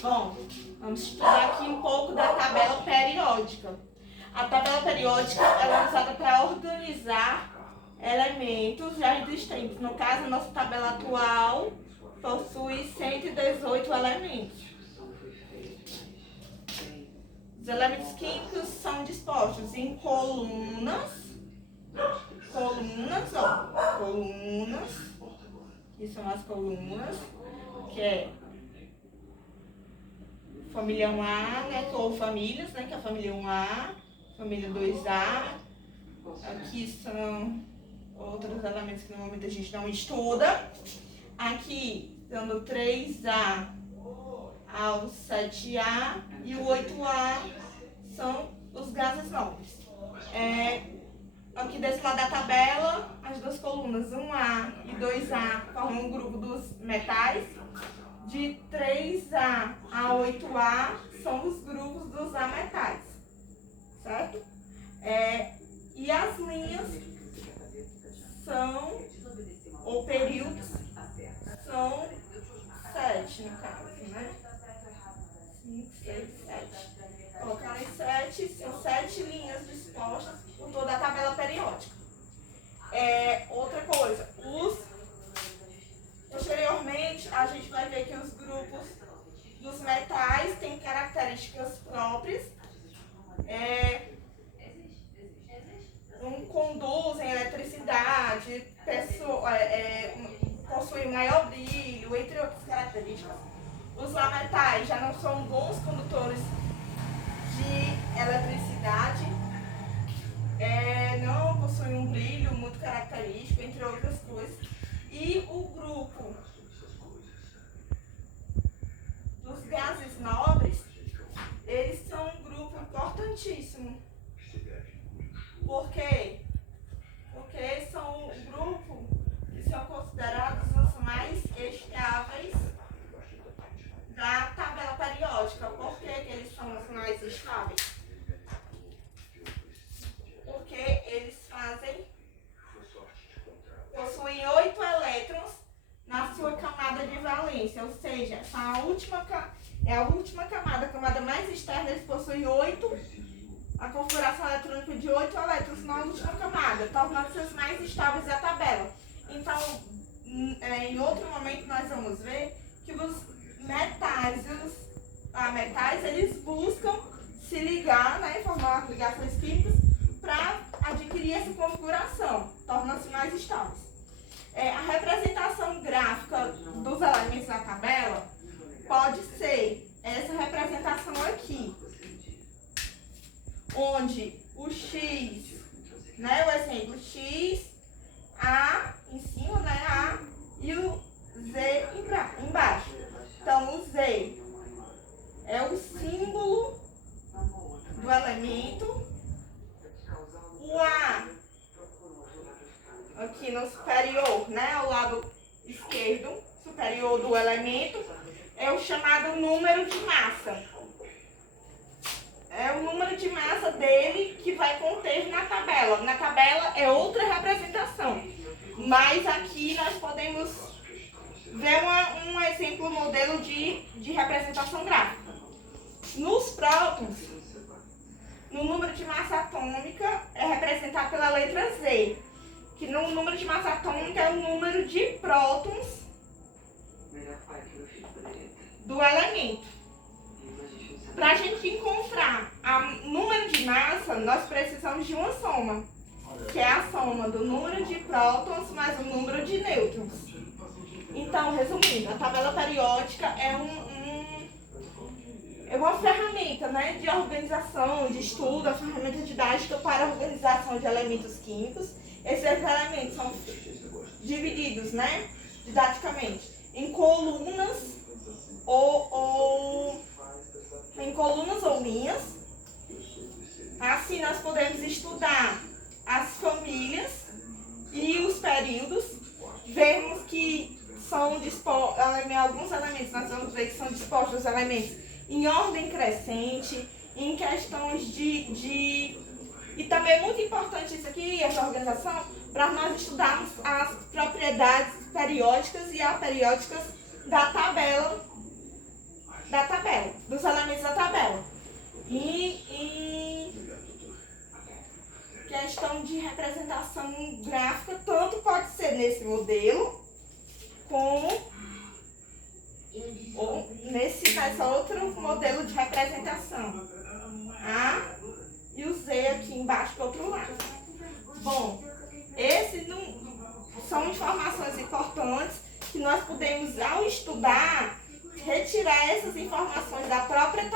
Bom, vamos estudar aqui um pouco da tabela periódica. A tabela periódica ela é usada para organizar elementos já existentes. No caso, a nossa tabela atual possui 118 elementos. Os elementos químicos são dispostos em colunas, que são as colunas, que é família 1A, né, ou famílias, né, que é a família 1A, família 2A. Aqui são outros elementos que normalmente a gente não estuda. Aqui, dando 3A ao 7A e o 8A são os gases nobres. Aqui desse lado da tabela, as duas colunas 1A e 2A formam um grupo dos metais. De 3A a 8A são os grupos dos ametais, certo? E as linhas são, ou períodos, são 7 no caso, né? 5, 6, 7. Colocar em 7, são 7 linhas dispostas por toda a tabela periódica. Outra coisa, posteriormente a gente vai ver que os grupos dos metais têm características próprias, conduzem eletricidade, possuem maior brilho, entre outras características. Os ametais já não são bons condutores de eletricidade, não possuem um brilho muito característico, entre outras coisas. E o grupo dos gases nobres, eles são um grupo importantíssimo. Por quê? Porque são um grupo que são considerados os mais estáveis da tabela periódica. Por que eles são os mais estáveis? Porque eles possuem 8 elétrons na sua camada de valência, ou seja, a última camada, a camada mais externa, eles possuem a configuração eletrônica de 8 elétrons na última camada, tornando-se os mais estáveis da tabela. Então, em outro momento nós vamos ver que os metais e os ametais, eles buscam se ligar, né, formar ligações químicas para adquirir essa configuração, tornando-se mais estáveis. A representação gráfica dos elementos na tabela pode ser essa representação aqui, onde o X, né, o exemplo X, A em cima, né, A, e o Z embaixo. Então, o Z é o símbolo do elemento, o A, aqui no superior, né, ao lado esquerdo, superior do elemento, é o chamado número de massa. É o número de massa dele que vai conter na tabela. Na tabela é outra representação, mas aqui nós podemos ver um exemplo, modelo de representação gráfica. Nos prótons, no número de massa atômica é representado pela letra Z, que no número de massa atômica é o número de prótons do elemento. Para a gente encontrar o número de massa, nós precisamos de uma soma, que é a soma do número de prótons mais o número de nêutrons. Então, resumindo, a tabela periódica é uma ferramenta, né, de organização, de estudo, a ferramenta didática para a organização de elementos químicos. Esses elementos são divididos, né, didaticamente, em colunas ou linhas. Assim nós podemos estudar as famílias e os períodos. Vemos que são dispostos, alguns elementos, nós vamos ver que são dispostos os elementos em ordem crescente, em questões e também é muito importante isso aqui, essa organização, para nós estudarmos as propriedades periódicas e aperiódicas da tabela representação gráfica, tanto pode ser nesse modelo, como ou nessa outro modelo de representação. A e o Z aqui embaixo do outro lado. Bom, esses são informações importantes que nós podemos, ao estudar, retirar essas informações da própria tabela.